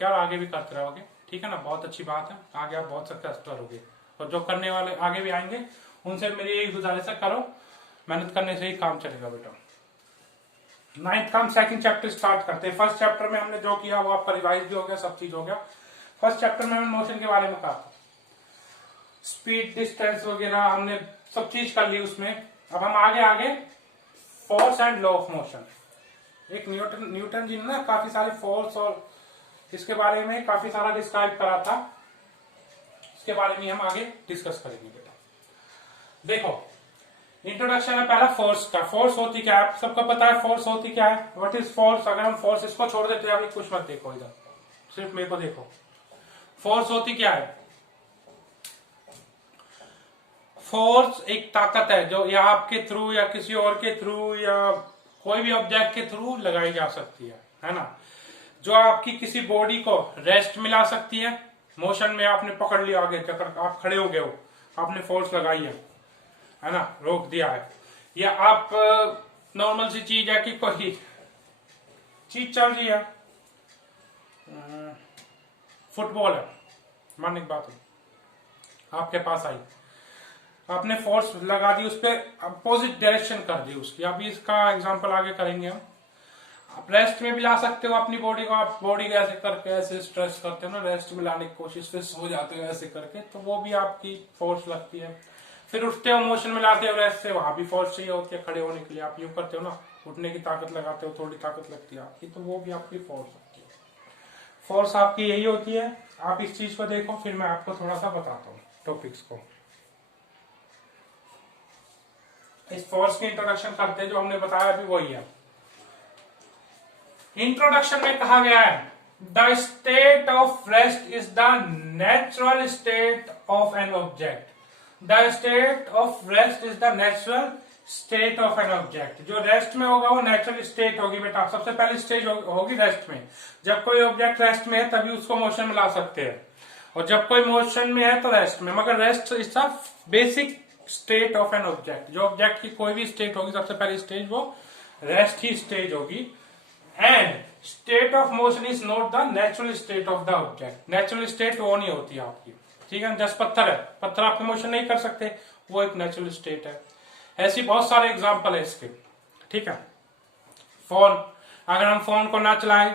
किया और आगे भी करते रहोगे, ठीक है ना, बहुत अच्छी बात है, आगे आप बहुत सक्सेसफुल करोगे। और जो करने वाले आगे भी आएंगे उनसे मेरी यही गुजारिश है, करो, मेहनत करने से ही काम चलेगा बेटा। 9th का हम सेकंड चैप्टर स्टार्ट करते हैं। फर्स्ट चैप्टर में हमने जो किया वो आपका रिवाइज भी हो गया, सब चीज हो गया। फर्स्ट चैप्टर में हमने मोशन के बारे में कहा, स्पीड, डिस्टेंस वगैरह हमने सब चीज कर ली उसमें। अब हम आगे force and law of motion. एक न्यूटन जी ने ना काफी सारे फोर्स और इसके बारे में काफी सारा डिस्क्राइब करा था, इसके बारे में हम आगे डिस्कस करेंगे बेटा। देखो, इंट्रोडक्शन है पहला फोर्स का। फोर्स होती क्या है, सबको पता है फोर्स होती क्या है। What is force? अगर हम फोर्स इसको छोड़ देते हैं, अभी कुछ मत देखो इधर, सिर्फ मेरे को देखो। फोर्स होती क्या है? फोर्स एक ताकत है जो या आपके थ्रू या किसी और के थ्रू या कोई भी ऑब्जेक्ट के थ्रू लगाई जा सकती है ना, जो आपकी किसी बॉडी को रेस्ट मिला सकती है। मोशन में आपने पकड़ लिया आगे चक्कर, आप खड़े हो गए हो, आपने फोर्स लगाई है ना, रोक दिया है। या आप नॉर्मल सी चीज है कि कोई चीज चल रही है, फुटबॉल है, मानने की बात है, आपके पास आई, आपने फोर्स लगा दी उस पर, अपोजिट डायरेक्शन कर दी उसकी। अभी इसका एग्जांपल आगे करेंगे हम। आप रेस्ट में भी ला सकते हो अपनी बॉडी को, आप बॉडी को ऐसे करके ऐसे स्ट्रेच करते हो ना, रेस्ट में लाने की कोशिश, फिर सो जाते हो ऐसे करके, तो वो भी आपकी फोर्स लगती है। फिर उठते हो, मोशन में लाते हो रेस्ट से, वहां भी फोर्स चाहिए होती है खड़े होने के लिए। आप यूं करते हो ना, उठने की ताकत लगाते हो, थोड़ी ताकत लगती है आपकी, तो वो भी आपकी फोर्स होती है। फोर्स आपकी यही होती है। आप इस चीज को देखो, फिर मैं आपको थोड़ा सा बताता हूँ टॉपिक्स को। इस फोर्स की इंट्रोडक्शन करते हैं, जो हमने बताया अभी वही है। इंट्रोडक्शन में कहा गया है, the state of rest is the natural state of an object. The state of rest is the natural state of an object. जो रेस्ट में होगा वो नेचुरल स्टेट होगी बेटा। सबसे पहली स्टेज होगी रेस्ट में। जब कोई ऑब्जेक्ट रेस्ट में है तभी उसको मोशन में ला सकते हैं, और जब कोई मोशन में है तो रेस्ट में। मगर rest is the basic state of an object. जो ऑब्जेक्ट की कोई भी स्टेट होगी, सबसे पहली स्टेज वो रेस्ट ही स्टेज होगी। And state of motion is not the natural state of the object. Natural state वो नहीं होती आपकी, ठीक है। जैसे पत्थर है, पत्थर आपके मोशन नहीं कर सकते, वो एक नेचुरल स्टेट है। ऐसी बहुत सारे एग्जाम्पल है इसके, ठीक है। फोन, अगर हम फोन को ना चलाएं,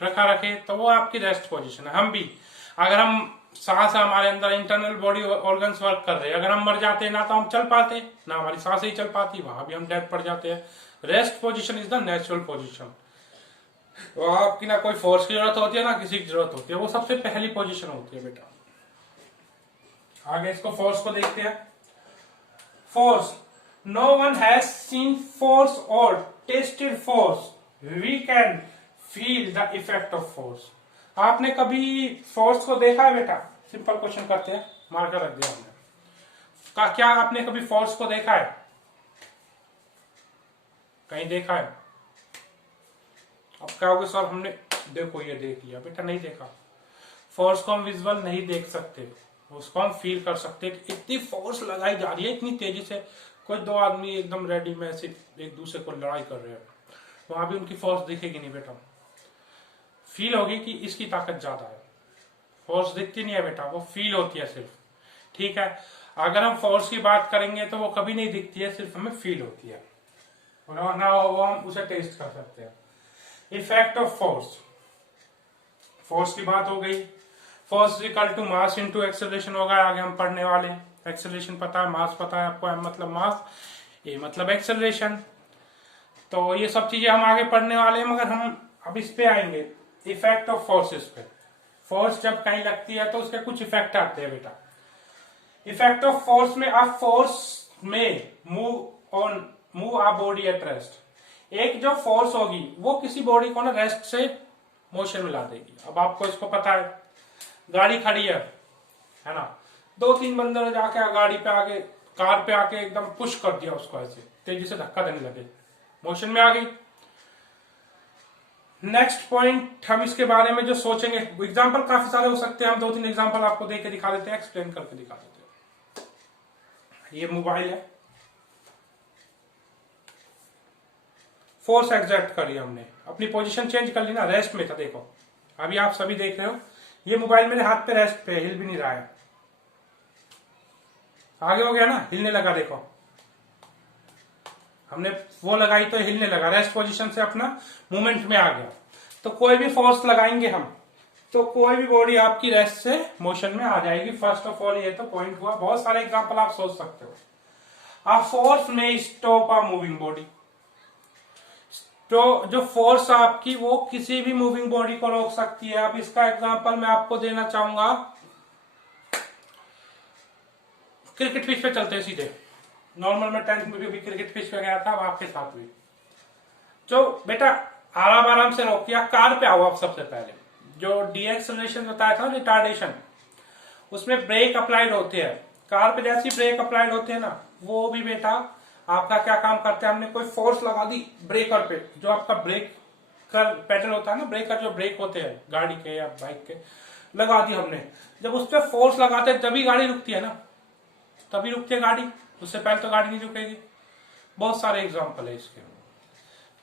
रखा रखे, तो वो आपकी रेस्ट पोजीशन है। हम भी, अगर हम सांस हमारे अंदर इंटरनल बॉडी ऑर्गन्स वर्क कर रहे हैं, अगर हम मर जाते ना तो हम चल पाते ना, हमारी सांस ही चल पाती, वहां भी हम डेड पड़ जाते हैं। Rest position is the natural position. वहां आपकी ना कोई फोर्स की जरूरत होती है ना किसी की जरूरत होती है, वो सबसे पहली पोजीशन होती है बेटा। आगे इसको फोर्स को देखते हैं। Force, no one has seen force और tested force, we can feel the effect of force. आपने कभी फोर्स को देखा है बेटा? सिंपल क्वेश्चन करते हैं, मार्कर रख दिया हमने। क्या आपने कभी फोर्स को देखा है? कहीं देखा है? अब क्या होगा सर, हमने देखो ये देख लिया, बेटा नहीं देखा। फोर्स को हम विजुअल नहीं देख सकते, उसको हम फील कर सकते हैं कि इतनी फोर्स लगाई जा रही है इतनी तेजी से। कोई दो आदमी एकदम रेडी में ऐसे एक दूसरे को लड़ाई कर रहे हैं, वहां भी उनकी फोर्स दिखेगी नहीं बेटा, फील होगी कि इसकी ताकत ज्यादा है। फोर्स दिखती नहीं है बेटा, वो फील होती है सिर्फ, ठीक है। अगर हम फोर्स की बात करेंगे तो वो कभी नहीं दिखती है, सिर्फ हमें फील होती है, ना वो हम उसे टेस्ट कर सकते हैं। इफेक्ट ऑफ फोर्स, फोर्स की बात हो गई। Force equal to mass into acceleration होगा, आगे हम पढ़ने वाले। एक्सेलरेशन पता है, मास पता है आपको, एम मतलब मास, ए मतलब एक्सेलरेशन। तो ये सब चीजें हम आगे पढ़ने वाले हैं, मगर हम अब इस पे आएंगे, इफेक्ट ऑफ फोर्सेस पे। फोर्स जब कहीं लगती है तो उसके कुछ इफेक्ट आते हैं बेटा। इफेक्ट ऑफ फोर्स में, आप फोर्स में move a body at rest. एक जो फोर्स होगी वो किसी बॉडी को ना रेस्ट से मोशन में ला देगी। अब आपको इसको पता है, गाड़ी खड़ी है ना, दो तीन बंदों ने जाके गाड़ी पे आके, कार पे आके एकदम पुश कर दिया उसको, ऐसे तेजी से धक्का देने लगे, मोशन में आ गई। नेक्स्ट पॉइंट हम इसके बारे में जो सोचेंगे, एग्जांपल काफी सारे हो सकते हैं, हम दो तीन एग्जांपल आपको दे के दिखा देते हैं, एक्सप्लेन करके दिखा देते हैं। ये मोबाइल है, फोर्स एग्जर्ट करी हमने, अपनी पोजीशन चेंज कर ली ना, रेस्ट में था, देखो अभी आप सभी देख रहे हो, ये मोबाइल मेरे हाथ पे रेस्ट पे, हिल भी नहीं रहा है। आगे हो गया ना, हिलने लगा, देखो हमने वो लगाई तो हिलने लगा, रेस्ट पोजीशन से अपना मूवमेंट में आ गया। तो कोई भी फोर्स लगाएंगे हम, तो कोई भी बॉडी आपकी रेस्ट से मोशन में आ जाएगी। फर्स्ट ऑफ ऑल ये तो पॉइंट हुआ। बहुत सारे एग्जांपल आप सोच सकते हो। आ फोर्स में स्टॉप आ मूविंग बॉडी, तो जो फोर्स आपकी वो किसी भी मूविंग बॉडी को रोक सकती है। अब इसका एग्जांपल मैं आपको देना चाहूंगा, क्रिकेट पिच पे चलते हैं सीधे। नॉर्मल में 10th में भी क्रिकेट पिच पे गया था, अब आपके साथ भी। जो बेटा आराम से रोक किया, कार पे आओ आप। सबसे पहले जो डीएक्सेलरेशन बताया था, रिटार्डेशन, उसमें ब्रेक अप्लाइड होते हैं। कार पे जैसी ब्रेक अप्लाइड होते हैं ना, वो भी बेटा आपका क्या काम करते हैं, हमने कोई फोर्स लगा दी ब्रेकर पे, जो आपका ब्रेक कर पेडल होता है ना, ब्रेकर जो ब्रेक होते हैं गाड़ी के या बाइक के, लगा दी हमने। जब उस पर फोर्स लगाते हैं तभी गाड़ी रुकती है ना, तभी रुकती है गाड़ी, उससे पहले तो गाड़ी नहीं रुकेगी। बहुत सारे एग्जाम्पल है इसके।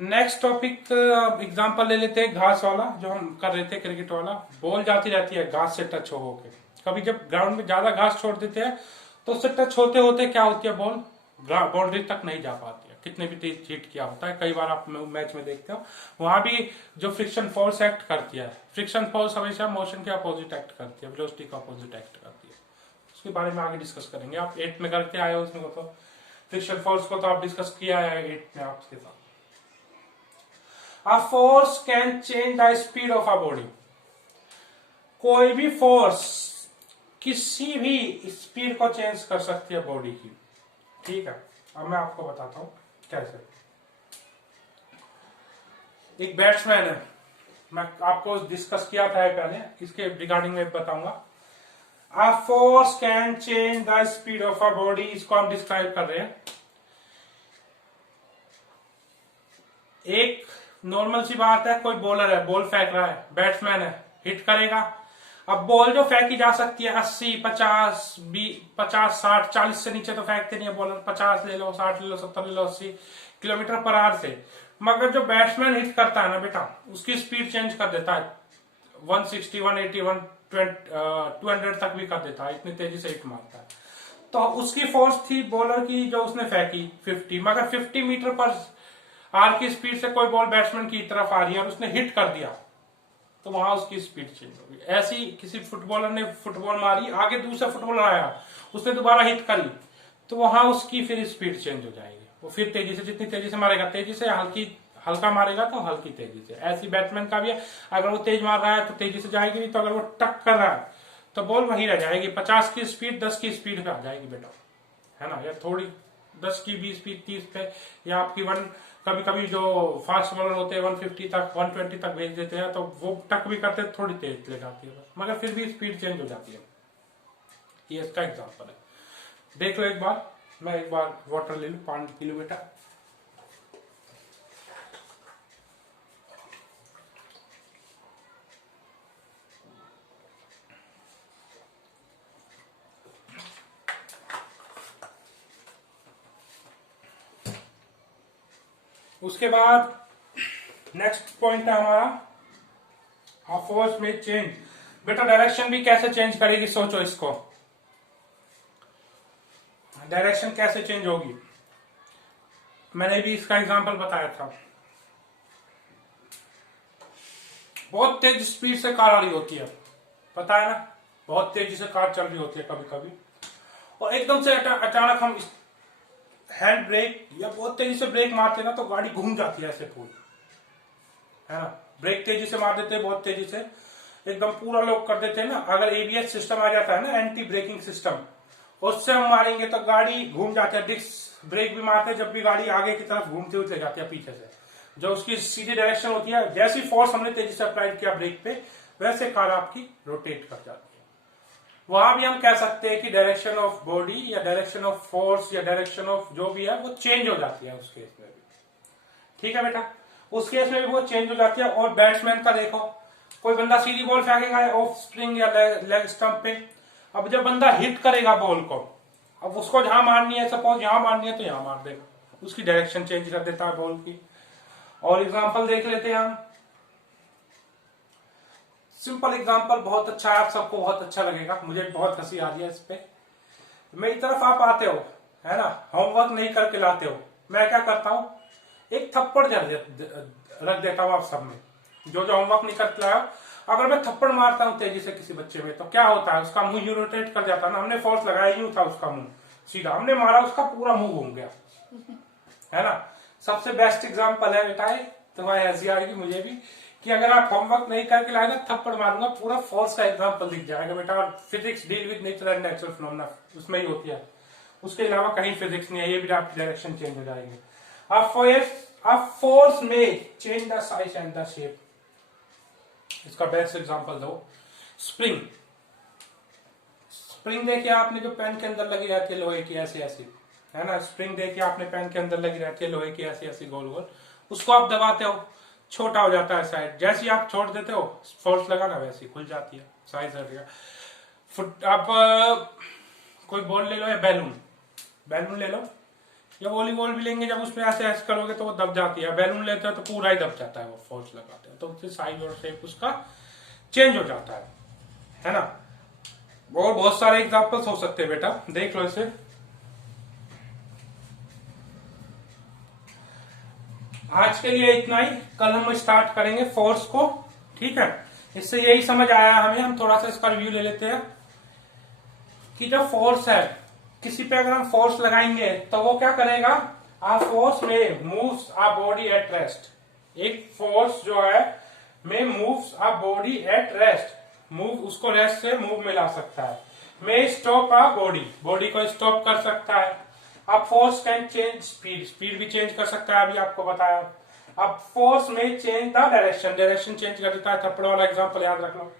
नेक्स्ट टॉपिक एग्जांपल ले लेते हैं घास वाला, जो हम कर रहे थे क्रिकेट वाला। बॉल जाती रहती है घास से टच हो के, कभी जब ग्राउंड में ज्यादा घास छोड़ देते हैं तो उससे टच होते होते क्या होती है, बॉल बाउंड्री तक नहीं जा पाती है, कितने भी तेज हिट किया होता है। कई बार आप मैच में देखते हो, वहां भी जो फ्रिक्शन फोर्स एक्ट करती है, फ्रिक्शन फोर्स हमेशा मोशन के अपोजिट एक्ट करती है, वेलोसिटी का अपोजिट एक्ट करती है। उसके बारे में आगे डिस्कस करेंगे। आप 8th में करके आए हो, उसमें तो फ्रिक्शन फोर्स को तो आप डिस्कस किया है 8th में आपके साथ। A force can change the speed of a body. कोई भी फोर्स किसी भी स्पीड को चेंज कर सकती है बॉडी की। ठीक है, अब मैं आपको बताता हूं कैसे। एक बैट्समैन है, मैं आपको डिस्कस किया था पहले, इसके रिगार्डिंग में बताऊंगा। A force can change the speed of a body, इसको हम डिस्क्राइब कर रहे हैं। एक नॉर्मल सी बात है, कोई बॉलर है, बॉल फेंक रहा है, बैट्समैन है, हिट करेगा। अब बॉल जो फेंकी जा सकती है 80, 50, 50, 60, 40 से नीचे तो फेंकते नहीं है बॉलर। 50 ले लो, 60 ले लो, 70 ले लो, 80 किलोमीटर पर आवर से। मगर जो बैट्समैन हिट करता है ना बेटा, उसकी स्पीड चेंज कर देता है, 160, 180, 200 तक भी कर देता है, इतनी तेजी से हिट मारता है। तो उसकी फोर्स थी बॉलर की जो उसने फेंकी 50, मगर 50 मीटर पर आर की स्पीड से कोई बॉल बैट्समैन की तरफ आ रही है और उसने हिट कर दिया, तो वहां उसकी स्पीड चेंज होगी। ऐसी किसी फुटबॉलर ने फुटबॉल मारी, आगे दूसरा फुटबॉलर आया, उसने दोबारा हिट करी, तो वहां उसकी फिर स्पीड चेंज हो जाएगी। वो फिर तेजी से, जितनी तेजी से मारेगा तेजी से, हल्का मारेगा तो हल्की तेजी से। ऐसी बैट्समैन का भी है, अगर वो तेज मार रहा है तो तेजी से जाएगी, तो अगर वो टक कर रहा है तो बॉल वहीं रह जाएगी। 50 की स्पीड 10 की स्पीड पे आ जाएगी बेटा, है ना, या थोड़ी 10 की भी स्पीड 30 पे, या आपकी कभी कभी जो फास्ट बॉलर होते हैं 150 तक 120 तक भेज देते हैं, तो वो टक भी करते हैं, थोड़ी तेज ले जाती है, मगर फिर भी स्पीड चेंज हो जाती है। ये इसका एग्जांपल है, देख लो एक बार। मैं एक बार वाटर ले लूं, पानी पी लो बेटा। उसके बाद नेक्स्ट पॉइंट है हमारा फोर्स में चेंज। बेटा डायरेक्शन भी कैसे चेंज करेगी, सोचो इसको। डायरेक्शन कैसे चेंज होगी, मैंने भी इसका एग्जांपल बताया था। बहुत तेज स्पीड से कार आ रही होती है, पता है ना, बहुत तेजी से कार चल रही होती है कभी कभी, और एकदम से अचानक हम हैंड ब्रेक या बहुत तेजी से ब्रेक मारते हैं ना, तो गाड़ी घूम जाती है ऐसे पूरी, है ना। ब्रेक तेजी से मार देते हैं, बहुत तेजी से एकदम पूरा लॉक कर देते हैं ना। अगर एबीएस सिस्टम आ जाता है ना, एंटी ब्रेकिंग सिस्टम, उससे हम मारेंगे तो गाड़ी घूम जाती है। डिस्क ब्रेक भी मारते हैं जब भी गाड़ी आगे की तरफ घूमती हुई चली जाती है पीछे से, जो उसकी सीधी डायरेक्शन होती है, जैसी फोर्स हमने तेजी से अप्लाई किया ब्रेक पे, वैसे कार आपकी रोटेट कर जाती है। वहां भी हम कह सकते हैं कि डायरेक्शन ऑफ बॉडी या डायरेक्शन ऑफ फोर्स या डायरेक्शन ऑफ जो भी है वो चेंज हो जाती है उस केस में भी। ठीक है बेटा, उस केस में भी वो चेंज हो जाती है। और बैट्समैन का देखो, कोई बंदा सीधी बॉल फेंकेगा ऑफ स्प्रिंग या लेग स्टंप पे, अब जब बंदा हिट करेगा बॉल को, अब उसको जहां मारनी है, सपोज यहां मारनी है तो यहां मार देगा, उसकी डायरेक्शन चेंज कर देता है बॉल की। और एग्जांपल देख लेते हैं हम, सिंपल एग्जांपल बहुत अच्छा है, आप सबको बहुत अच्छा लगेगा, मुझे बहुत हंसी आ रही है इस पे। मेरी तरफ आप आते हो, है ना, होमवर्क नहीं करके लाते हो, मैं क्या करता हूँ, एक थप्पड़ रख देता हूँ आप सब में। जो जो होमवर्क नहीं करके लाया, अगर मैं थप्पड़ मारता हूँ तेजी से किसी बच्चे में, तो क्या होता है, उसका मुंह यूरोटेट कर जाता है ना। हमने फोर्स लगाया, यूं था उसका मुंह सीधा, हमने मारा, उसका पूरा मुंह घूम गया, है ना। सबसे बेस्ट एग्जांपल है बेटा, तुम्हारी हंसी आएगी मुझे भी, कि अगर आप होमवर्क नहीं करके लाए ना, थप्पड़ मारूंगा, पूरा फोर्स का एग्जांपल दिख जाएगा बेटा। और physics deal with nature and natural phenomena, उसमें ही होती है, उसके अलावा कहीं फिजिक्स नहीं है। ये भी आपकी डायरेक्शन चेंज हो जाएगी। आप फोर्स में change the size and the shape. इसका बेस्ट एग्जांपल दो, स्प्रिंग। स्प्रिंग देखिए आपने, जो पेन के अंदर लगी रहती है लोहे की ऐसी ऐसी, है ना। स्प्रिंग देखिए आपने, पेन के अंदर लगी रहती है लोहे की ऐसी ऐसी गोल गोल, उसको आप दबाते हो, छोटा हो जाता है साइज। जैसे ही आप छोड़ देते हो, फोर्स लगा ना, वैसे खुल जाती है, साइज हट गया। आप कोई बॉल ले लो या बैलून ले लो, या वॉलीबॉल भी लेंगे, जब उसमें ऐसे ऐसे करोगे तो वो दब जाती है। बैलून लेते हो तो पूरा ही दब जाता है, वो फोर्स लगाते हो तो उससे साइज और शेप उसका चेंज हो जाता है ना। और बहुत सारे एग्जांपल्स हो सकते हैं बेटा, देख लो इसे। आज के लिए इतना ही, कल हम स्टार्ट करेंगे फोर्स को, ठीक है। इससे यही समझ आया हमें, हम थोड़ा सा इसका रिव्यू ले लेते हैं कि जो फोर्स है, किसी पे अगर हम फोर्स लगाएंगे तो वो क्या करेगा, a force may moves a body at rest. एक फोर्स जो है may moves a body at rest, move उसको रेस्ट से मूव में ला सकता है। में स्टॉप आ बॉडी को स्टॉप कर सकता है। अब फोर्स कैन चेंज स्पीड भी चेंज कर सकता है, अभी आपको बताया। अब फोर्स में चेंज द डायरेक्शन चेंज कर देता है, थप्पड़ वाला एग्जांपल याद रख लो।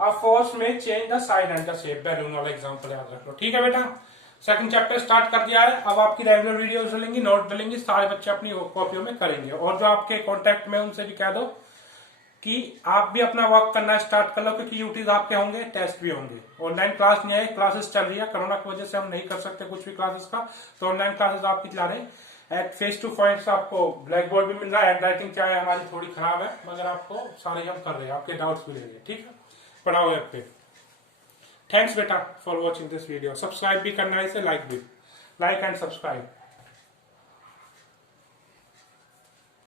अब फोर्स में change the size and the shape, balloon वाला एग्जांपल याद रख लो, ठीक है बेटा। सेकंड चैप्टर स्टार्ट कर दिया है, अब आपकी रेगुलर वीडियोस डलेंगी, नोट डलेंगी, सारे बच्चे अपनी कॉपियों में करेंगे। और जो आपके कॉन्टेक्ट में उनसे भी कह दो कि आप भी अपना वर्क करना स्टार्ट कर लो, क्योंकि यूटीज आपके होंगे, टेस्ट भी होंगे। ऑनलाइन क्लास नहीं है, क्लासेस चल रही है, कोरोना की वजह से हम नहीं कर सकते कुछ भी क्लासेस का, तो ऑनलाइन क्लासेस आपकी चला रहे हैं। एट फेस टू फेस आपको ब्लैक बोर्ड भी मिल रहा है। हैंड राइटिंग चाहे हमारी थोड़ी खराब है, मगर आपको सारे हम कर रहे हैं, आपके डाउट्स भी ले रहे हैं, ठीक है। पढ़ाओ ऐप पे। थैंक्स बेटा for watching this video. Subscribe भी करना है इसे, लाइक एंड सब्सक्राइब।